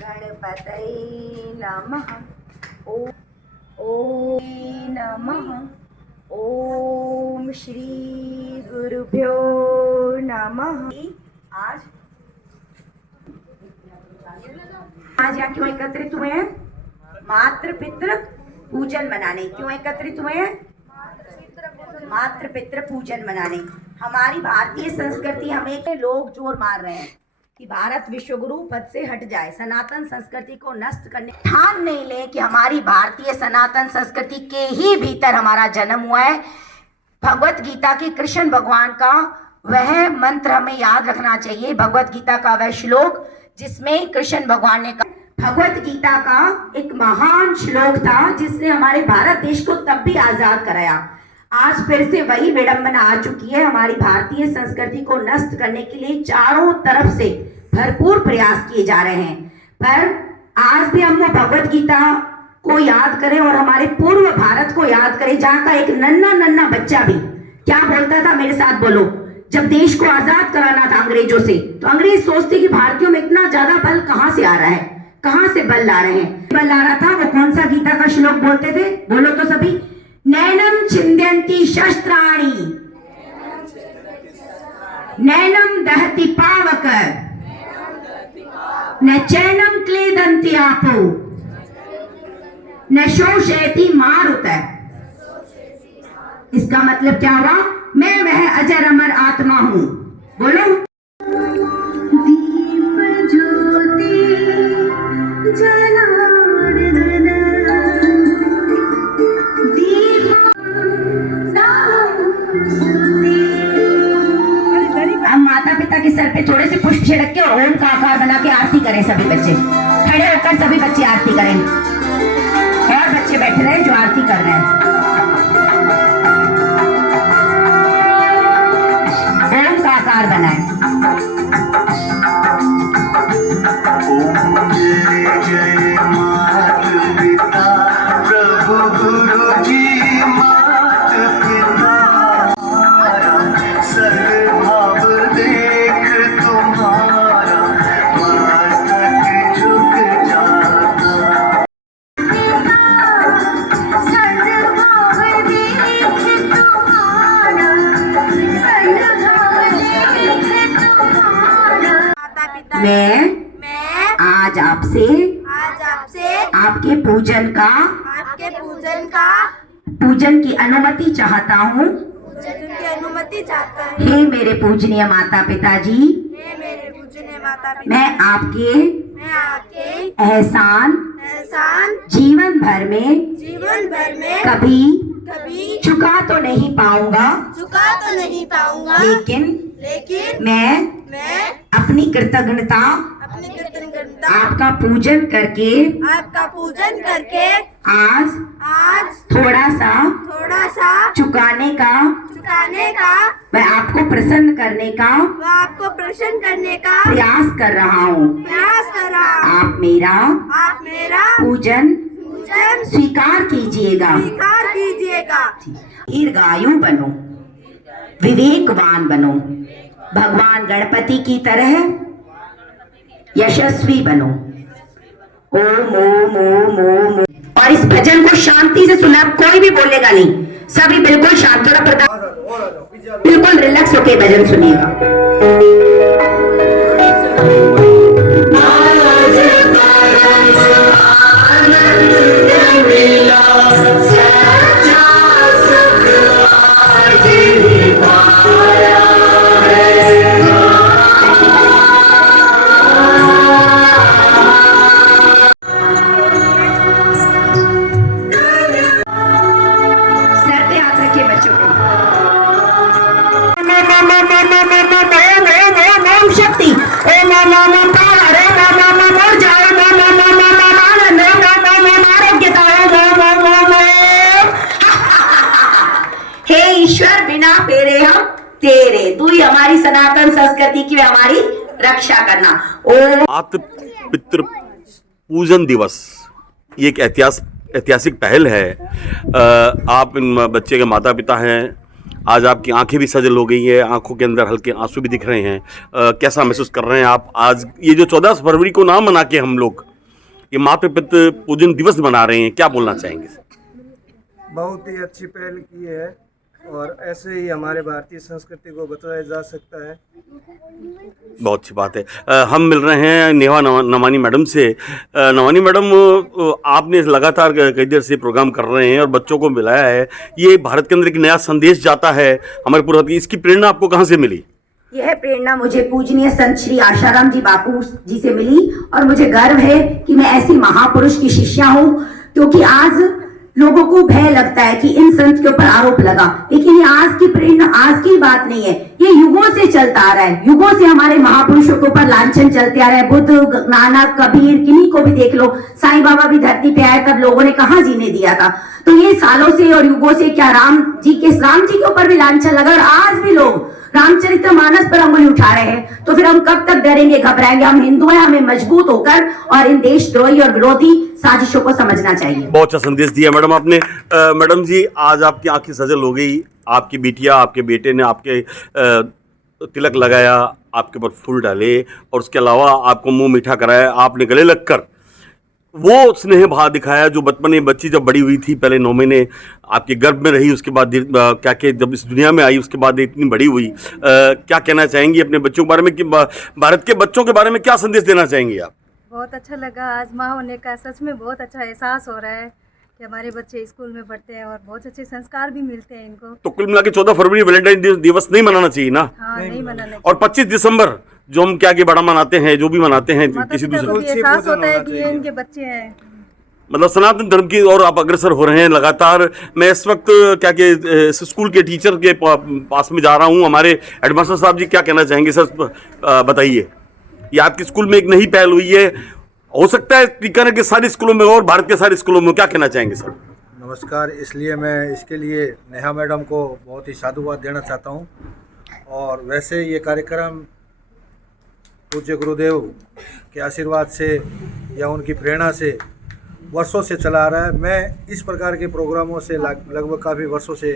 गणपतये नमः। ओम नमः। ओम श्री गुरुभ्यो नमः। आज यहाँ क्यों एकत्रित हुए हैं? मातृ पितृ पूजन मनाने। क्यों एकत्रित हुए हैं? मातृ पितृ पूजन मनाने। हमारी भारतीय संस्कृति हमें लोग जोर मार रहे हैं कि भारत विश्वगुरु पद से हट जाए, सनातन संस्कृति को नष्ट करने ठान नहीं ले कि हमारी भारतीय सनातन संस्कृति के ही भीतर हमारा जन्म हुआ है। भगवत गीता के कृष्ण भगवान का वह मंत्र हमें याद रखना चाहिए, भगवत गीता का वह श्लोक जिसमें कृष्ण भगवान ने कहा। भगवत गीता का एक महान श्लोक था जिसने हमारे भारत देश को तब भी आजाद कराया। आज फिर से वही विडंबना आ चुकी है। हमारी भारतीय संस्कृति को नष्ट करने के लिए चारों तरफ से भरपूर प्रयास किए जा रहे हैं, पर आज भी हम वो भगवत गीता को याद करें और हमारे पूर्व भारत को याद करें, जहाँ का एक नन्ना नन्ना बच्चा भी क्या बोलता था, मेरे साथ बोलो। जब देश को आजाद कराना था अंग्रेजों से, तो अंग्रेज सोचते कि भारतीयों में इतना ज्यादा बल कहाँ से आ रहा है, कहाँ से बल ला रहे हैं। बल आ रहा था, वो कौन सा गीता का श्लोक बोलते थे, बोलो तो सभी। नैनम छिंद्यन्ति शस्त्राणि नैनम दहति पावक न चैनम क्लेदन्ति आपो न शोषयति मारुत। इसका मतलब क्या हुआ? मैं वह अजर अमर आत्मा हूं। बोलो। दीप ज्योति जनार्दन, दीप अब माता पिता के सर पे थोड़े से पुष्प छिड़क के और ओम का आकार बना के आरती करें। सभी बच्चे खड़े होकर सभी बच्चे आरती करें, और बच्चे बैठे रहे जो आरती कर रहे हैं। ओम का आकार बनाए। मैं आज आपसे आपके पूजन की अनुमति चाहता हूँ। हे मेरे पूजनीय माता पिताजी, मैं आपके एहसान जीवन भर में कभी चुका तो नहीं पाऊंगा, लेकिन मैं अपनी कृतज्ञता आपका पूजन करके आज थोड़ा सा चुकाने का मैं आपको प्रसन्न करने का प्रयास कर रहा हूँ। आप मेरा पूजन स्वीकार कीजिएगा। दीर्घायु बनो, विवेकवान बनो, भगवान गणपति की तरह यशस्वी बनो। ओम ओम ओम ओम। और इस भजन को शांति से सुना, कोई भी बोलेगा नहीं, सभी बिल्कुल शांत और बिल्कुल रिलैक्स होके भजन सुनिएगा। बिना फेरे हम तेरे, तू ही हमारी सनातन संस्कृति की हमारी रक्षा करना। मातृ पितृ पूजन दिवस ये एक ऐतिहासिक पहल है। आप इन बच्चे के माता पिता हैं आज आपकी आंखें भी सजल हो गई है, आंखों के अंदर हल्के आंसू भी दिख रहे हैं। कैसा महसूस कर रहे हैं आप आज ये जो 14 फरवरी को ना मना के हम लोग ये मातृ पितृ पूजन दिवस मना रहे हैं, क्या बोलना चाहेंगे? बहुत ही अच्छी पहल की है और ऐसे ही हमारे भारतीय संस्कृति को बचाया जा सकता है। बहुत अच्छी बात है। हम मिल रहे हैं नेहा नवानी मैडम से। नवानी मैडम, आपने लगातार कई देर से प्रोग्राम कर रहे हैं और बच्चों को मिलाया है, ये भारत के अंदर एक नया संदेश जाता है हमारे पूरा, इसकी प्रेरणा आपको कहाँ से मिली? यह प्रेरणा मुझे पूजनीय संत श्री आशाराम जी बापू जी से मिली और मुझे गर्व है कि मैं ऐसी महापुरुष की शिष्या हूँ, क्योंकि आज लोगों को भय लगता है कि इन संत के ऊपर आरोप लगा, लेकिन ये आज की प्रेरणा आज की बात नहीं है, ये युगों से चलता आ रहा है। युगों से हमारे महापुरुषों के ऊपर लांछन चलते आ रहा है। बुद्ध, नानक, कबीर, किन्हीं को भी देख लो, साईं बाबा भी धरती पे आए तब लोगों ने कहाँ जीने दिया था। तो ये सालों से और युगों से क्या राम जी के ऊपर भी लांछन लगा और आज भी लोग रामचरितमानस पर अंगुली उठा रहे हैं, तो फिर हम कब तक डरेंगे, घबराएंगे? हम हिंदू हैं, हमें मजबूत होकर और इन देशद्रोही और विरोधी साजिशों को समझना चाहिए। बहुत अच्छा संदेश दिया मैडम आपने। मैडम जी, आज आपकी आंखें सजल हो गई, आपकी बिटिया आपके बेटे ने आपके तिलक लगाया, आपके ऊपर फूल डाले और उसके अलावा आपको मुंह मीठा कराया, आपने गले लगकर वो स्नेह भाव दिखाया जो बचपन में बच्ची जब बड़ी हुई थी, पहले 9 महीने आपके गर्भ में रही, उसके बाद क्या क्या जब इस दुनिया में आई उसके बाद इतनी बड़ी हुई। क्या कहना चाहेंगी अपने बच्चों के बारे में कि भारत के बच्चों के बारे में क्या संदेश देना चाहेंगी आप? बहुत अच्छा लगा, आज माँ होने का सच में बहुत अच्छा एहसास हो रहा है कि हमारे बच्चे स्कूल में पढ़ते हैं और बहुत अच्छे संस्कार भी मिलते हैं इनको। तो कुल मिला के 14 फरवरी वैलेंटाइन दिवस नहीं मनाना चाहिए ना? हाँ, नहीं मनाना चाहिए। और 25 दिसंबर जो हम क्या बड़ा मनाते हैं, जो भी मनाते हैं किसी माता-पिता को भी दूसरे, एहसास होता है कि ये इनके बच्चे हैं। मतलब सनातन धर्म की और आप अग्रसर हो रहे हैं लगातार। मैं इस वक्त क्या कि स्कूल के टीचर के पास में जा रहा हूँ। हमारे हेडमास्टर साहब जी क्या कहना चाहेंगे सर? बताइए, ये आपके स्कूल में एक नई पहल हुई है, हो सकता है बीकानेर के सारे स्कूलों में और भारत के सारे स्कूलों में, क्या कहना चाहेंगे सर? नमस्कार। इसलिए मैं इसके लिए नेहा मैडम को बहुत ही साधुवाद देना चाहता हूँ। और वैसे ये कार्यक्रम पूज्य गुरुदेव के आशीर्वाद से या उनकी प्रेरणा से वर्षों से चला आ रहा है। मैं इस प्रकार के प्रोग्रामों से लगभग काफ़ी वर्षों से,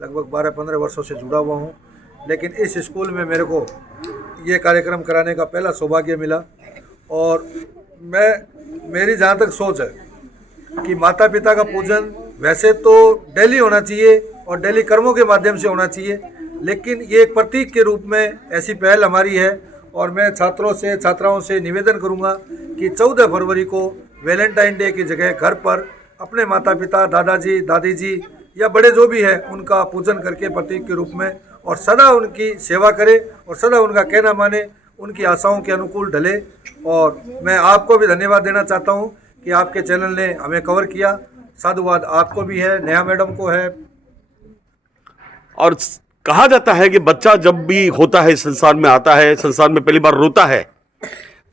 लगभग 12-15 वर्षों से जुड़ा हुआ हूँ, लेकिन इस स्कूल में मेरे को ये कार्यक्रम कराने का पहला सौभाग्य मिला। और मेरी जहाँ तक सोच है कि माता पिता का पूजन वैसे तो डेली होना चाहिए और डेली कर्मों के माध्यम से होना चाहिए, लेकिन ये एक प्रतीक के रूप में ऐसी पहल हमारी है। और मैं छात्राओं से निवेदन करूंगा कि 14 फरवरी को वैलेंटाइन डे की जगह घर पर अपने माता पिता, दादाजी, दादी जी या बड़े जो भी है उनका पूजन करके प्रतीक के रूप में, और सदा उनकी सेवा करें और सदा उनका कहना माने, उनकी आशाओं के अनुकूल ढले। और मैं आपको भी धन्यवाद देना चाहता हूं कि आपके चैनल ने हमें कवर किया। साधुवाद आपको भी है, नेहा मैडम को है। और कहा जाता है कि बच्चा जब भी होता है, संसार में आता है, संसार में पहली बार रोता है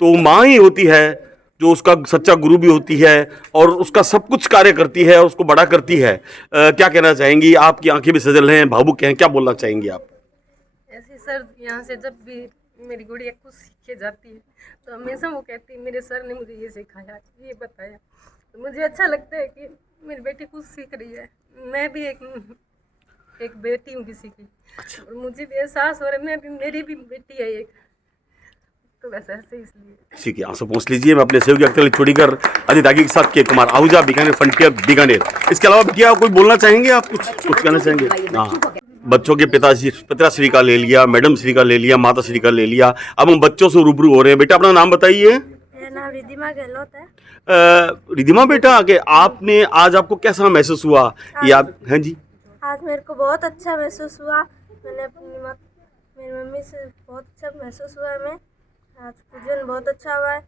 तो माँ ही होती है जो उसका सच्चा गुरु भी होती है और उसका सब कुछ कार्य करती है और उसको बड़ा करती है। क्या कहना चाहेंगी? आपकी आंखें भी सजल हैं, भावुक हैं, क्या बोलना चाहेंगी आप? ऐसे सर यहाँ से जब भी मेरी गुड़िया कुछ सीख के जाती है तो हमेशा वो कहती है मेरे सर ने मुझे ये सिखाया, ये बताया। तो मुझे अच्छा लगता है कि मेरी बेटी कुछ सीख रही है। मैं भी एक बेटी हूँ किसी की। अच्छा। और मुझे भी एहसास हो रहा है मेरी भी बेटी है एक, तो वैसे ऐसे इसलिए ठीक है, आंसू पहुँच लीजिए। मैं अपने सहयोगी अख्तर छोड़कर अदित आगे के साथ के कुमार आहूजा, बीकानेर फ्रंटियर बीकानेर। इसके अलावा क्या कोई बोलना चाहेंगे आप? कुछ कहना चाहेंगे? हाँ, बच्चों के पिताश्री का ले लिया, मैडम श्री का ले लिया, माता श्री का ले लिया, अब हम बच्चों से रूबरू हो रहे हैं। बेटा अपना नाम बताइए। मेरा नाम रिद्धिमा गहलोत है। रिद्धिमा बेटा, आगे आपने आज आपको कैसा महसूस हुआ? ये आप हैं जी? आज मेरे को बहुत अच्छा महसूस हुआ। मैंने मेरी मम्मी से बहुत अच्छा महसूस हुआ। हमें आज पूजन बहुत अच्छा हुआ है।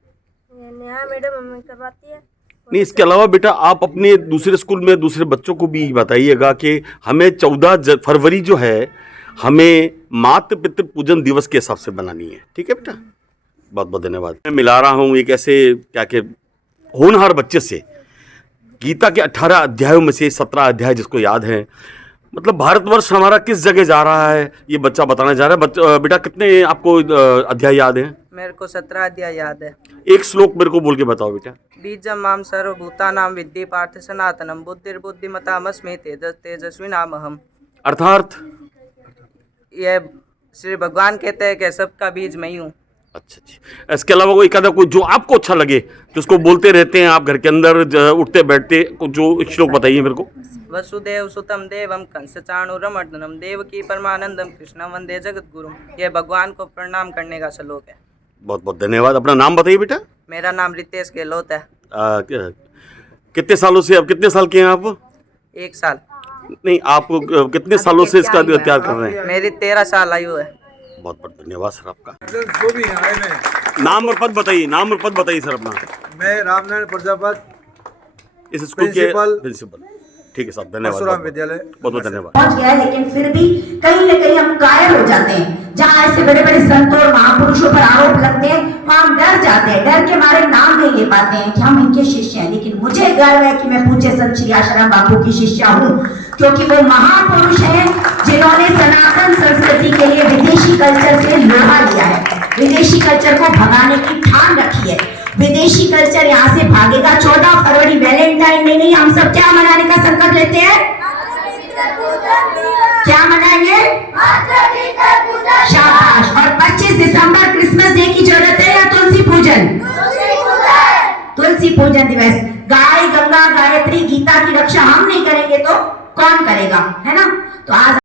नेहा मैडम हमें करवाती है। नहीं, इसके अलावा बेटा आप अपने दूसरे स्कूल में दूसरे बच्चों को भी बताइएगा कि हमें 14 फरवरी जो है हमें मातृ पितृ पूजन दिवस के हिसाब से बनानी है। ठीक है बेटा, बहुत बहुत धन्यवाद। मैं मिला रहा हूँ एक ऐसे क्या के होनहार बच्चे से, गीता के 18 अध्यायों में से 17 अध्याय जिसको याद है। मतलब भारतवर्ष हमारा किस जगह जा रहा है ये बच्चा बताने जा रहा है। बेटा कितने आपको अध्याय याद हैं? मेरे को 17 अध्याय याद है। एक श्लोक मेरे को बोल के बताओ बेटा। बीजम माम सर्वभूतानां विद्धि पार्थ सनातनम बुद्धिर्बुद्धिमतामस्मि तेजस्विनामहम्। अर्थात ये श्री भगवान कहते हैं कि सबका बीज मैं ही हूँ। अच्छा अच्छा, इसके अलावा कोई एखादा कोई जो आपको अच्छा लगे, जिसको बोलते रहते हैं आप घर के अंदर उठते बैठते, जो एक श्लोक बताइए मेरे को। वसुदेव सुतम देवम कंस चाणूरमर्दनम देवकी परमानंदम कृष्ण वंदे जगत गुरु। ये भगवान को प्रणाम करने का श्लोक है। बहुत बहुत धन्यवाद। अपना नाम बताइए बेटा। मेरा नाम रितेश गहलोत है। कितने सालों से, अब कितने साल के हैं आप? 1 साल। नहीं, आप कितने सालों से इसका तैयार कर रहे हैं? मेरी 13 साल आयु है। बहुत बहुत धन्यवाद सर आपका। जो भी आए में नाम और पद बताइए, नाम और पद बताइए सर अपना। मैं रामनारायण प्रजापति, इस स्कूल के प्रिंसिपल, प्रिंसिपल। ठीक है साहब, धन्यवाद। परशुराम विद्यालय। बहुत बहुत धन्यवाद। पहुंच गया है, लेकिन फिर भी कहीं न कहीं हम कायल हो जाते हैं। जहाँ ऐसे बड़े बड़े संतों और महापुरुषों पर आरोप लगते हैं, वहाँ हम डर जाते हैं, डर के मारे नाम नहीं ले पाते हैं कि हम इनके शिष्य हैं। लेकिन मुझे गर्व है कि मैं पूज्य संत श्री आशाराम बापू की शिष्या हूँ, क्योंकि वो महापुरुष हैं जिन्होंने सनातन संस्कृति के लिए विदेशी कल्चर से लोहा लिया है, विदेशी कल्चर को भगाने की ठान रखी है। विदेशी कल्चर यहाँ से भागेगा। 14 फरवरी वैलेंटाइन डे नहीं, हम सब क्या मनाने का संकल्प लेते हैं? क्या मनाएंगे? शाबाश। और 25 दिसंबर क्रिसमस डे की जरूरत है या तुलसी पूजन? तुलसी पूजन दिवस। गाय, गंगा, गायत्री, गीता की रक्षा हम नहीं करेंगे तो कौन करेगा, है ना? तो आज